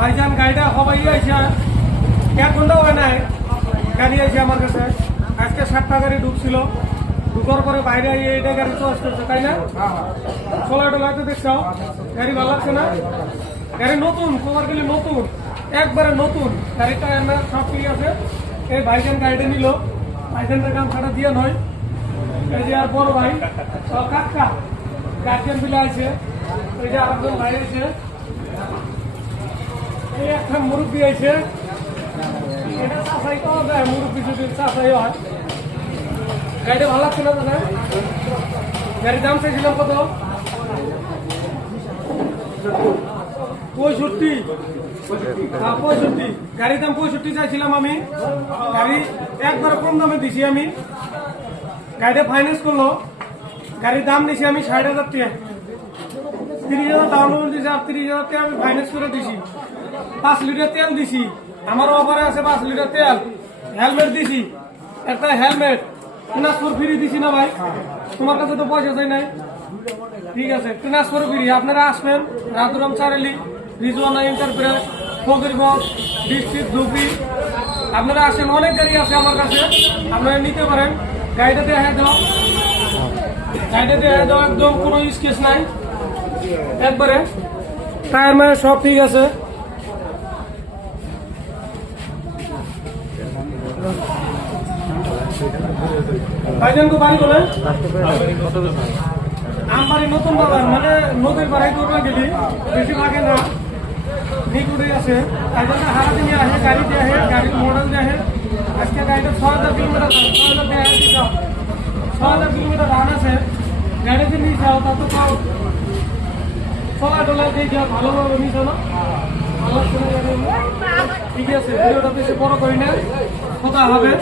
ভাইজান গাড়িটা হবাই আইসা 1 ঘন্টা হয় নাই গাড়ি আইসে আমার কাছে। আজকে 7টা গাড়ি ঢুকছিল, ঢুকার পরে বাইরে এইটা গাড়ি চয়েস করছে, তাই না? সোলা টোলাতে দেখছাও গাড়ি ভালো লাগছে না? গাড়ি নতুন, তোমার গেলে নতুন, একবারে নতুন গাড়িটা সব ঠিক আছে। এই ভাইজান গাড়িটা নিল, ভাইজানটার কাম ছাড়া দিয়ে নয়। এই যে আর বড় ভাই কাকা গার্জিয়ান বিলে আছে, এই যে আরেকজন ভাই আছে, এই একটা মুরব্বী আছে, এটা চাষাই পাওয়া যায়, মুরব্বী যদি চাষাই হয়। গাড়িটা ভালো লাগছে না দাদা? গাড়ির দাম চাইছিলাম কত? 65। গাড়ির দাম 65 চাইছিলাম আমি। গাড়ি একবার কম দামে দিছি আমি। গাড়িটা ফাইন্যান্স করলো, গাড়ির দাম নিছি আমি 60,000 টাকা। 30,000 ডাউন পেমেন্ট দিছি, আর 30,000 টাকা আমি ফাইন্যান্স করে দিছি। 5 লিটার তেল দিছি, আমার অফারে আছে 5 লিটার তেল। হেলমেট দিছি, একটা হেলমেট ট্রান্সফার ফ্রি দিছি না ভাই? তোমার কাছে তো পয়সা চাই নাই, ঠিক আছে? Transfer free. আপনারা আসবেন রাতুরাম চারেলি, রিজওয়ানা এন্টারপ্রাইজ, ফকিরগঞ্জ ডিস্ট্রিক্ট ধুবড়ি। আপনারা আসেন, অনেক গাড়ি আছে আমার কাছে, আপনারা নিতে পারেন। গাড়িটা দেখাই দাও, গাড়িটা দেখাই দাও, একদম কোনো স্কেচ নাই, একবারে টায়ার মায়ের সব ঠিক আছে। ভাইজান তো বাড়ি বলেন আমবাড়ি নতুন বাজার, মানে নদীর পাড়ায় করবে গেলি বেশি লাগে না, নিকুটে আছে। ভাইজানটা হারা দিনে আসে, গাড়ি দিয়ে আসে, গাড়ির মডেল দিয়ে আসে। আজকে গাড়িটা 6,000 কিলোমিটার, 6,000 দিয়ে আসে, 6,000 কিলোমিটার রান আছে। গাড়িতে নিয়ে যাও, তা তো পাও চলা টোলা দিয়ে যাও, ভালোভাবে নিয়ে যাও না? ঠিক আছে, ভিডিওটা বেশি বড় করি না, কথা হবে।